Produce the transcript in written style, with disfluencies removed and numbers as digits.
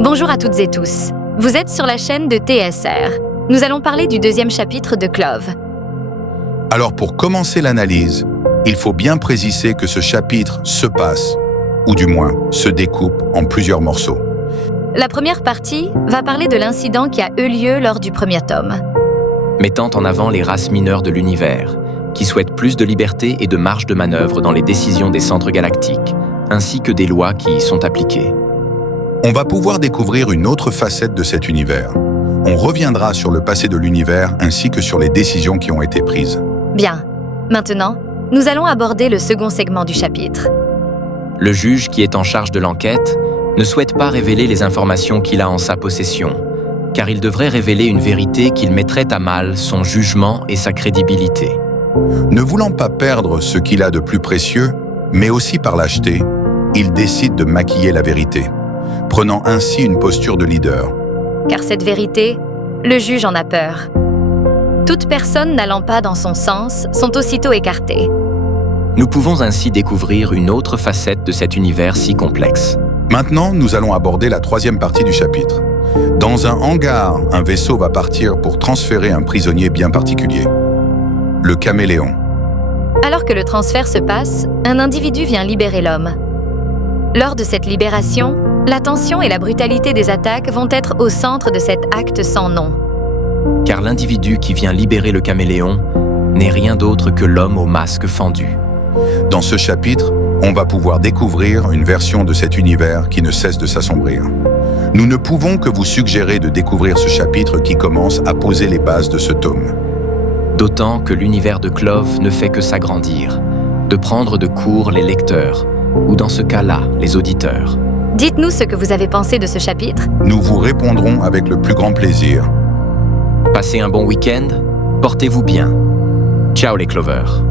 Bonjour à toutes et tous. Vous êtes sur la chaîne de TSR. Nous allons parler du deuxième chapitre de Clove. Alors pour commencer l'analyse, il faut bien préciser que ce chapitre se passe, ou du moins se découpe en plusieurs morceaux. La première partie va parler de l'incident qui a eu lieu lors du premier tome. Mettant en avant les races mineures de l'univers, qui souhaitent plus de liberté et de marge de manœuvre dans les décisions des centres galactiques, ainsi que des lois qui y sont appliquées. On va pouvoir découvrir une autre facette de cet univers. On reviendra sur le passé de l'univers ainsi que sur les décisions qui ont été prises. Bien. Maintenant, nous allons aborder le second segment du chapitre. Le juge qui est en charge de l'enquête ne souhaite pas révéler les informations qu'il a en sa possession, car il devrait révéler une vérité qu'il mettrait à mal son jugement et sa crédibilité. Ne voulant pas perdre ce qu'il a de plus précieux, mais aussi par lâcheté, il décide de maquiller la vérité, prenant ainsi une posture de leader. Car cette vérité, le juge en a peur. Toute personne n'allant pas dans son sens sont aussitôt écartées. Nous pouvons ainsi découvrir une autre facette de cet univers si complexe. Maintenant, nous allons aborder la troisième partie du chapitre. Dans un hangar, un vaisseau va partir pour transférer un prisonnier bien particulier. Le caméléon. Alors que le transfert se passe, un individu vient libérer l'homme. Lors de cette libération, la tension et la brutalité des attaques vont être au centre de cet acte sans nom. Car l'individu qui vient libérer le caméléon n'est rien d'autre que l'homme au masque fendu. Dans ce chapitre, on va pouvoir découvrir une version de cet univers qui ne cesse de s'assombrir. Nous ne pouvons que vous suggérer de découvrir ce chapitre qui commence à poser les bases de ce tome. D'autant que l'univers de Clove ne fait que s'agrandir, de prendre de court les lecteurs, ou dans ce cas-là, les auditeurs. Dites-nous ce que vous avez pensé de ce chapitre. Nous vous répondrons avec le plus grand plaisir. Passez un bon week-end, portez-vous bien. Ciao les Clovers.